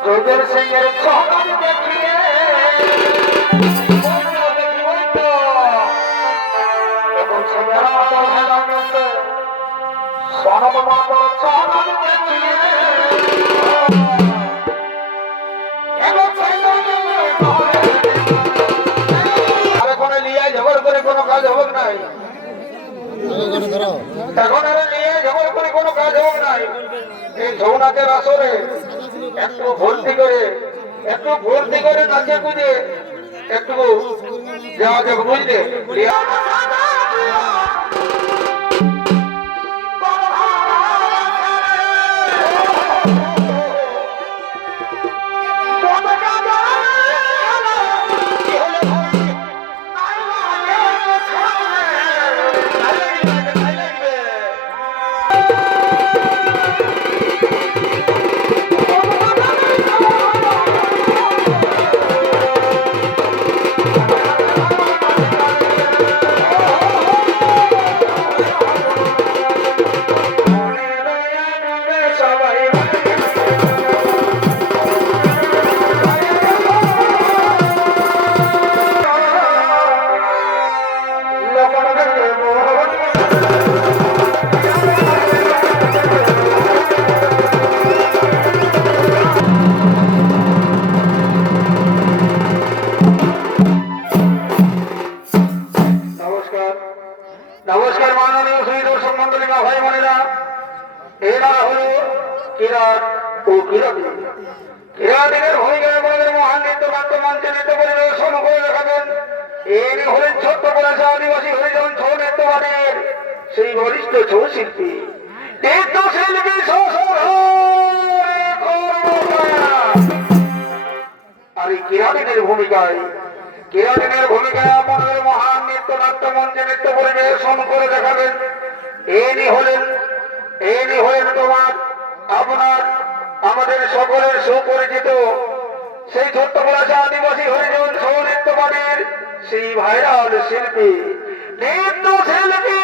जोगिर सिंह छान देखिए झगड़ करे কোনো কাজ হবে নাই এখন আর নিয়ে ঝগড়া করে কোনো কাজ হবে নাই এই যৌনাকের আসরে একটু ভর্তি করে নাচে কুদে একটু যাওয়া যাক বুঝলে নমস্কার মাননীয় শ্রী দর্শক মন্ডলী বা ভাই বোনেরা এরা হলো কিরাট ও কিরাটিনের ভূমিকায় আমাদের মহান নৃত্য নাট্য মঞ্চে নৃত্য পরিবেশন করে দেখাবেন এনি হলেন ছোট্ট পলাশা আদিবাসী হরিজন ছৌ নৃত্যবাদের সেই বরিষ্ঠ ছৌ শিল্পী নৃত্যশিল্পী আর এই কিরাটিনের ভূমিকায় আমাদের মহান নৃত্য নাট্য মঞ্চে নৃত্য পরিবেশন করে দেখাবেন এনি হলেন তোমার আপনার আমাদের সকলের সুপরিচিত সেই ছোট্ট পলাশা আদিবাসী হরিজন ছৌ নৃত্যবাদের সেই ভাইরাল শিল্পী নৃত্য শিল্পী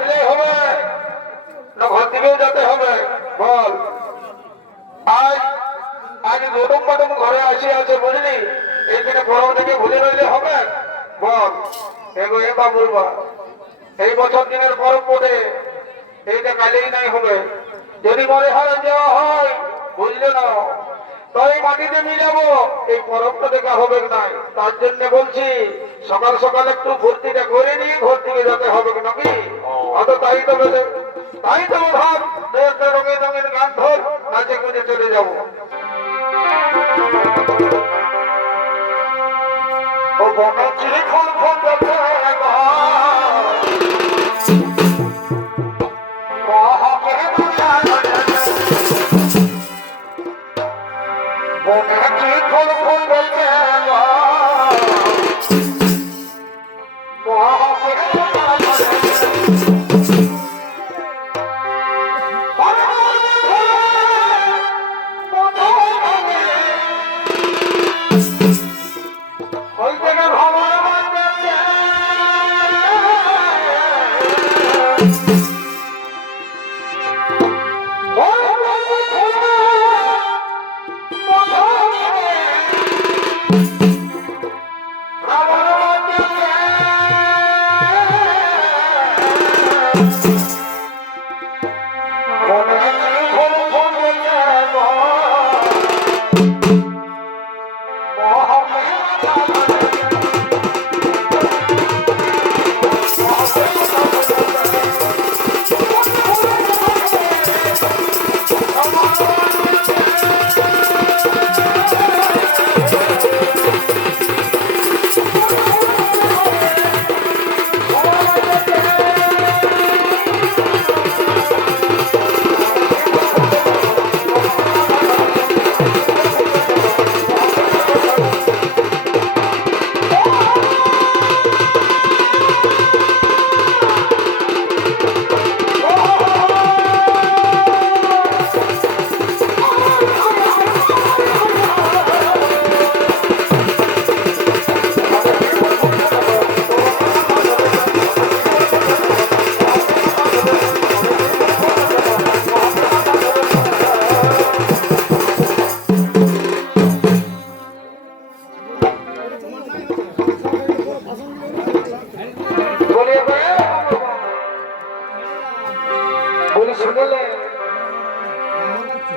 থাকলে হবে না ঘর দিকেও যেতে হবে বল? আজ আজ নতুন মাটুম ঘরে আসি আছে বুঝলি, এইখানে বড় থেকে ভুলে রইলে হবে বল? এগো এ বাবুর বা এই বছর দিনের পরব পড়ে এইটা কালেই নাই হবে। যদি মনে হয় যাওয়া হয় বুঝলে না, তাই মাটিতে মিলাবো, এই পরবটা দেখা হবে নাই। তার জন্য বলছি সকাল সকাল একটু ভর্তিটা করে নিয়ে ঘর থেকে যেতে হবে নাকি? অত তাই তো বেশে তাই তো ভাব রঙের রঙের গান ধর নাচে গুঁজে চলে যাবো। ও বনে চিড়ি ফুল ফুল দেখে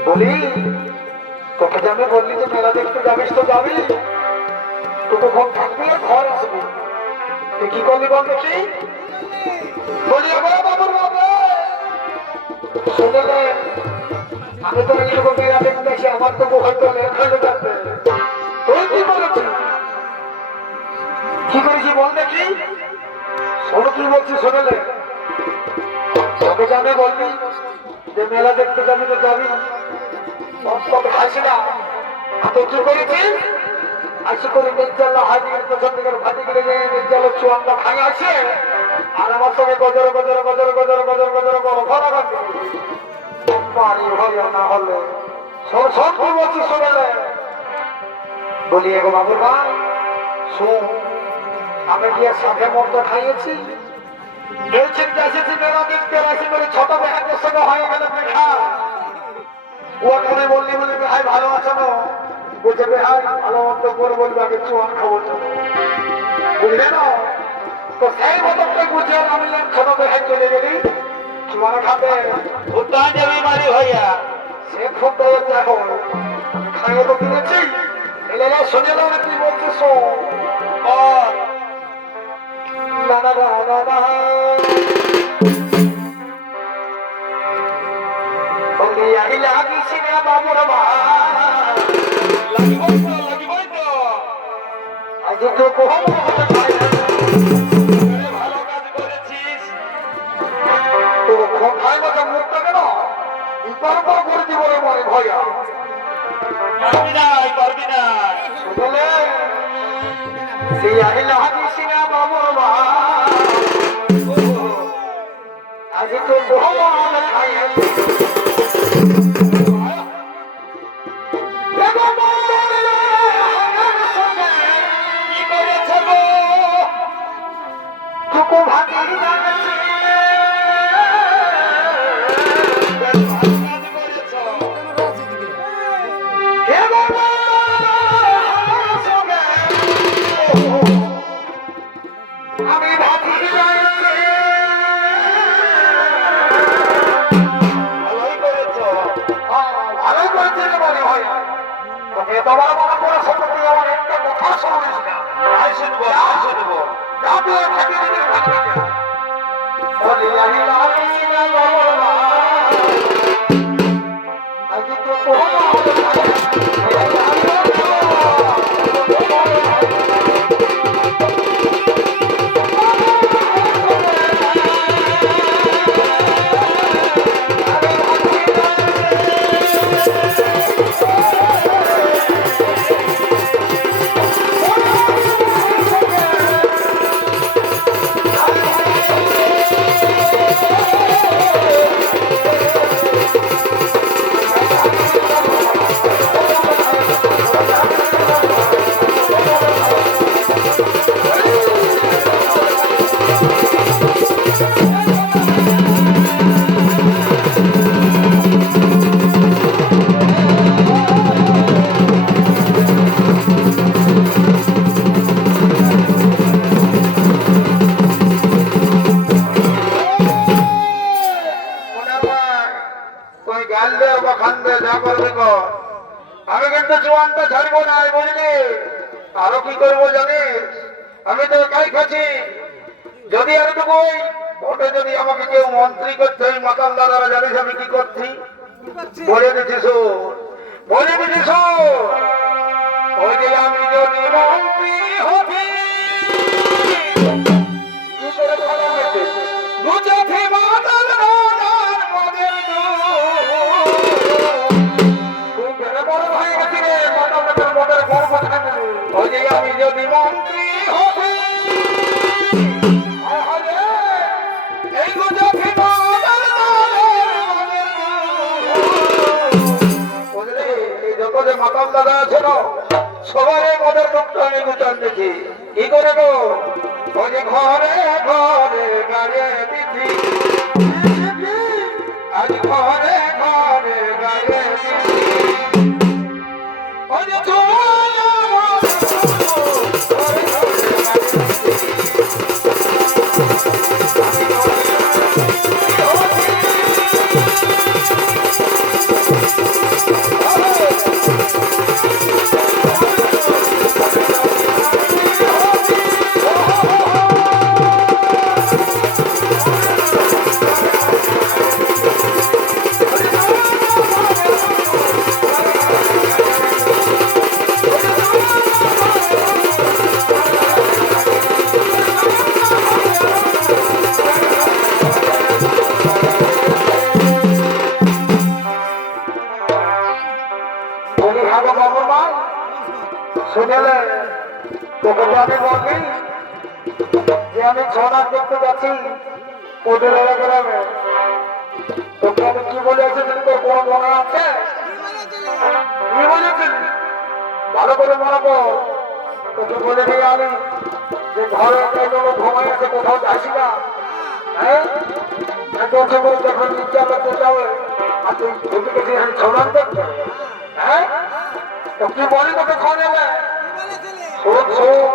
বলি তোকে যে আমি বললি যে মেলা দেখতে যাবিস তো যাবি, তোকে ঘর থাকবি আর ঘর আসবি, তুই কি করলি বল দেখি? বলি শুনলে আমি তো এরকম মেলা দেখতে আসি, আমার তো হয়তো হয়ে যাচ্ছে। তুই কি বলেছিস? কি করেছি বল দেখি? শোনো কি বলছি শুনলে, তোকে যে আমি বললি যে মেলা দেখতে যাবি তো যাবি, খাইছি না তো কি করেছি? আশি করে নির্জাল হাজির পেছন থেকে ভাজি করে নির্জাল চুয়ান্নটা খাই আছে, আর আমার সঙ্গে গজর গজর গজর গজর গজর গজর বড় ঘরা পানি হইয়া না হলে সব কি বলছি শোনালে? বলি এগো বাবুর ভাই শোন, আমি গিয়ে সাথে মন্দ খাইয়েছি, এই চিন্তা এসেছি মেলা দেখতে আসি করে ছোট বেহাদের সঙ্গে হয়ে গেল দেখা। ও তুমি বললি বলি ভাই ভালো আছো না? বলছে ভাই ভালো মন্দ করে বলবি আগে চুয়ান খাবো, বুঝলে না? তো সেই মতনটা বুঝে আমি ছোট বেহাই চলে গেলি চুয়ান খাবে, উদ্যান যাবি মারি ভাইয়া সে খুব দেখো খাইয়ে তো কিনেছি। এলে শুনে না কি বলছিস? না না না না না বাবুর আজ তো ভালো কাজ করেছিস, তো খাই মতো মুখটা কেন ইপার পর করে দিব রে মনে ভয়া পারবি না শুনলে সেই আহিলা হাদিসি না বাবুর আজ তো বহু খাইয়ে তোমার মনে করে সম্পত্তি আমার একটা কথা শুনিস না। শুনবো শুনবো যাবো থাকি আজকে তো আমি কিন্তু জোয়ানটা ছাড়বো না বুঝলি। আরো কি করবো জানিস, আমি তো একাই খাচ্ছি। যদি আর টুকুই ভোটে যদি আমাকে কেউ মন্ত্রী করতে হয়, মাতাল দাদারা জানিস আমি কি করছি বলে দিচ্ছিস, বলে দিচ্ছিস। ওই যে আমি যদি মন্ত্রী হতি কি করে ভালো হয়েছে বুঝেছি মাতাল দাদার মদের আমি যদি মন্ত্রী হতে এই যত যে মাতাল দাদা আছে না সবাই মদের লোকটা আমি গুচান দেখি কি করে গো। ওই যে ঘরে ঘরে গাড়িয়ে দিদি আজ ঘরে ঘরে গাড়িয়ে দিদি ওই যে শুনেলে তোকে তো আমি বলবি যে আমি ছনাথ দেখতে যাচ্ছি কোটের গ্রামে। তোকে আমি কি বলে এসেছিলি তোর কোনো মনে আছে? কি বলেছিলি ভালো করে মনে কর। তোকে বলে দিয়ে আমি যে ঘরে ঘুমাই আছে কোথাও যাসি না, হ্যাঁ তোকে বলে যখন নিচে আমরা তো যাবে আর তুই ঢুকে গেছিস আমি ছনাথ দেখতে, হ্যাঁ তো কি বলি তোকে খোঁজে শোন শোন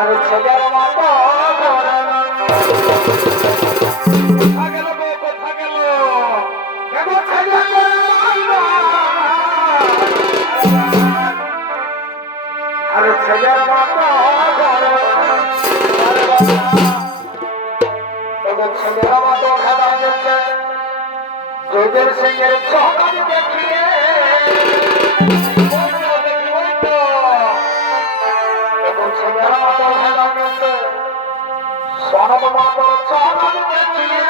আরে ছেলের মতো আরে ছেলের মতো ছেলের মতো খেলা দিচ্ছে জয়দেব সিং এর ছকান দেখিয়ে ছেলের মতো খেলা দিচ্ছে সনম মতো ছকান দেখিয়ে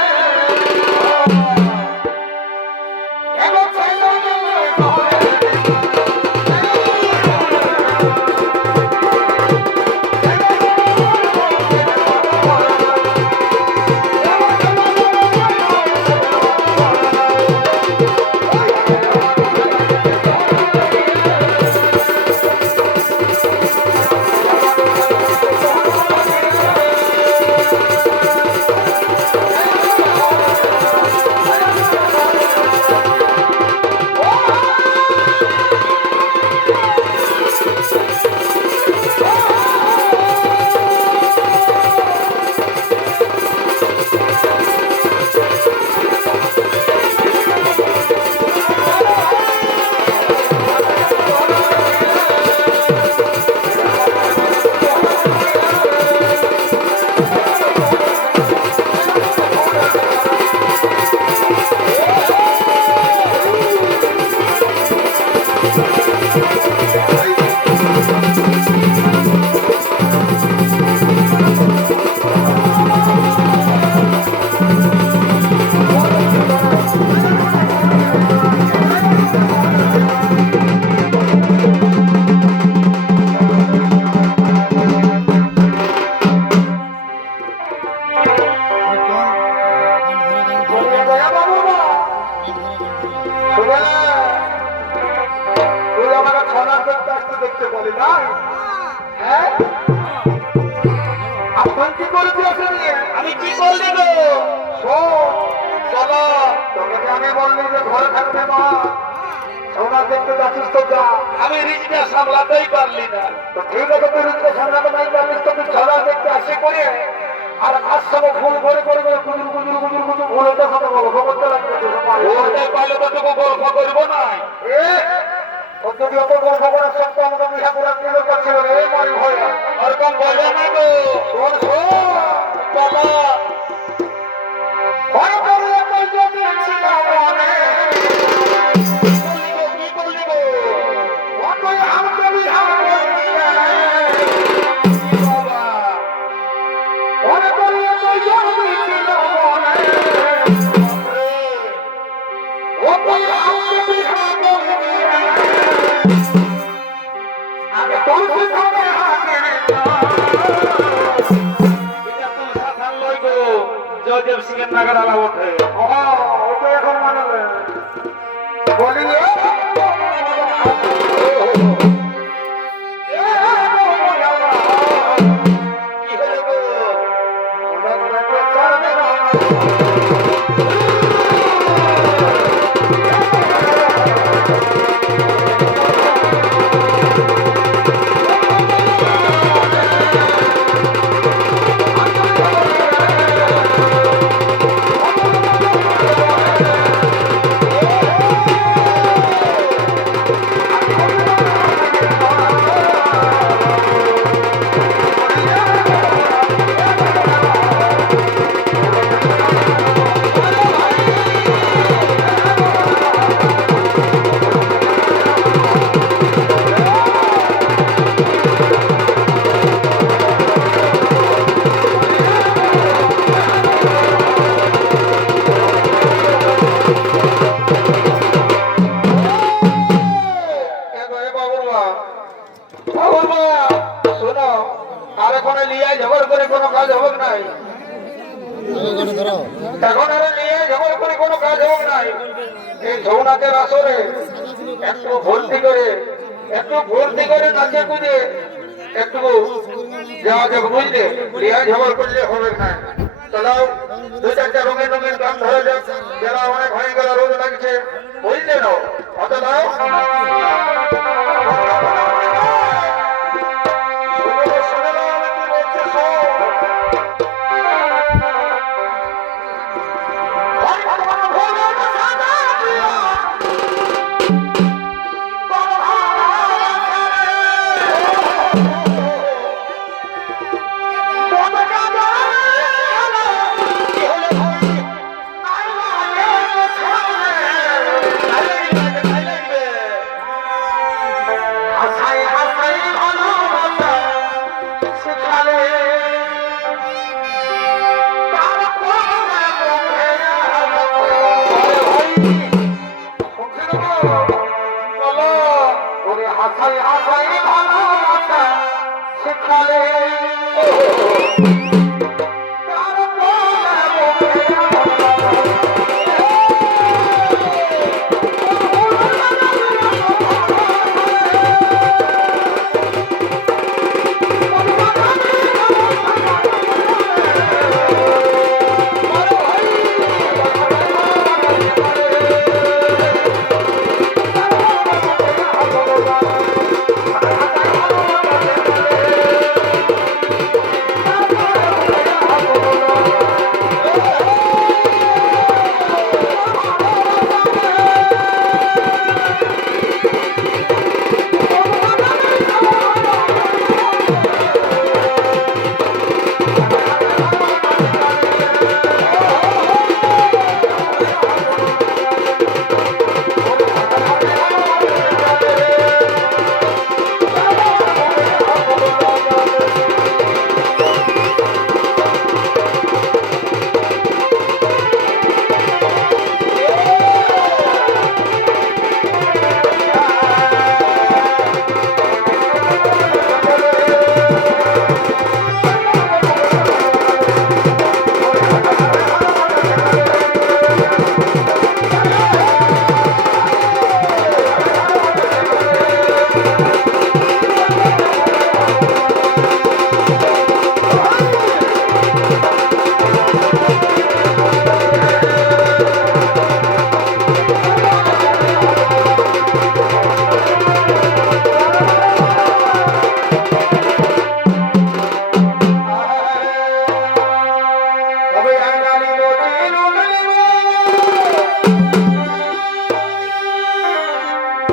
দেখতে বলে না? হ্যাঁ, আপনি কি করেছি ওকে নিয়ে? আমি কি করলি গো? শোন, চলো, তোকে যে আমি বললি যে ঘরে থাকবে মা, সোনা দেখতে যাচ্ছিস তো যা। আমি রিজটা সামলাতেই পারলি না। তো ঠিক আছে, তুই রিজটা সামলাতে নাই পারলিস তো তুই ঝরা দেখতে আসে করে আর আজ সব ফুল করে করে করে গুজুর গুজুর গুজুর গুজুর ভুলতে সাথে গল্প করতে লাগবে। ওটা পাইলে তো তোকে গল্প করবো না। এ ও যদি অত গল্প করার সত্য আমাকে বিহা করার নিয়ে করছিল রে মারি ভয় আর কম বলে না গো। শোন শোন বাবা, ভয় করে কই যদি ছিল মনে কি বললি গো? ও তুই আমাকে বিহা করলি বাবা, ভয় করে কই যদি ছিল মনে ও তুই আমাকে বিহা করলি আগে তুলসী ধরে হাতে জয়দেব সিং এর নাগার আলা ওঠে। ওটা এখন মানবে বলি কি হলো গো? এখন আর নিয়ে ঝগড়া করে কোনো কাজ হোক নাই। এই ছৌনাচের আসরে একটু ভর্তি করে নাচে কুদে একটু যাওয়া যাবে বুঝলে। লিয়া ঝগড়া করলে হবে না। চলাও দু চারটা রঙের রঙের গান ধরে যাক, যারা অনেক হয়ে গেল রোদ লাগছে বুঝলে না। অত দাও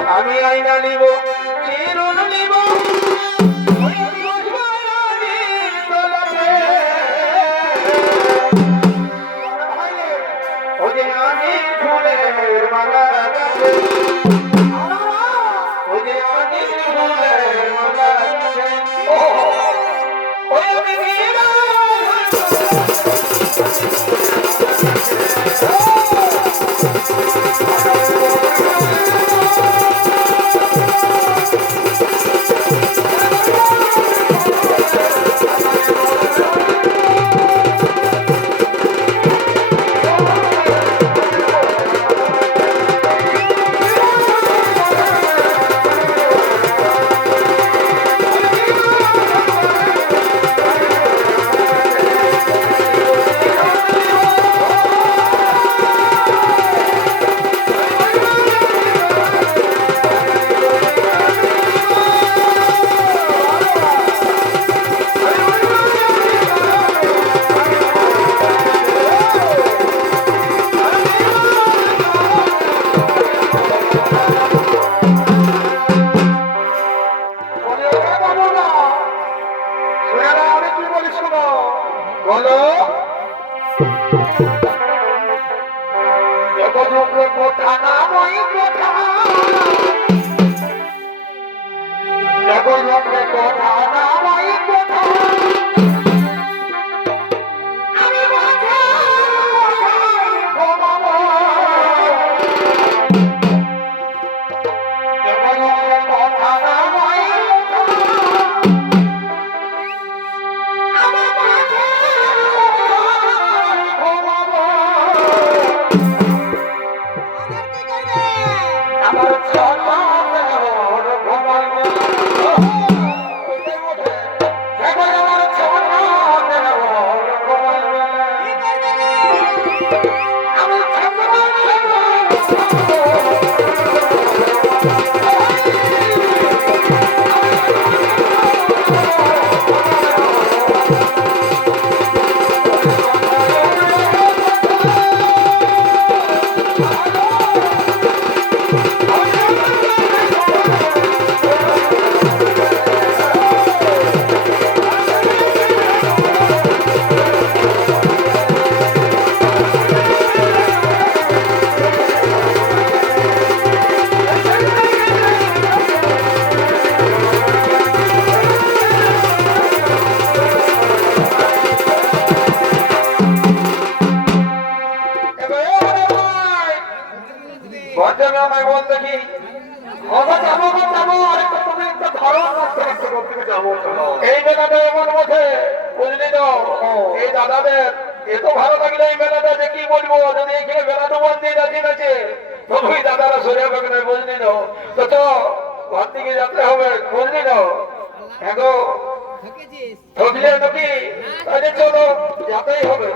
আমি আইনা নিব চিরুন নিব আমি ফুলের মালা গাছে আমি ফুলের মালা গাছে বলো কথা না বই কথা কথা না বই কথা আমি কথা না বই আমার এই মেলাটা এমন বসে বুঝলি তো এই দাদাদের এত ভালো লাগলো এই মেলাটা যে কি বলবো যদি এখানে মেলাটা বলতে যাচ্ছি আছে তবুই দাদারা সরে হবে না বুঝলি তো তো তো ঘর দিকে যেতে হবে বুঝলি তো এখন ঠকলে তো কি তাহলে চলো যেতেই হবে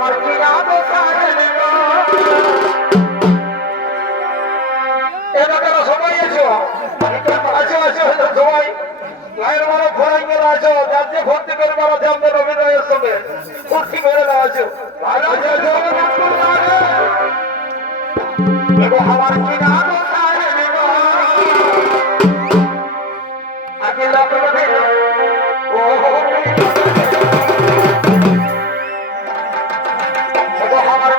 আমার কি নাম এলাকারা সবাই আছো আছো আছো সবাই লাইন মারো ফোরাই মেলা আছো রাজ্যে ভর্তি করে মারো জামদের অভিনয়ের সঙ্গে ফুর্তি মেরে না আছো আমার কি নাম আমার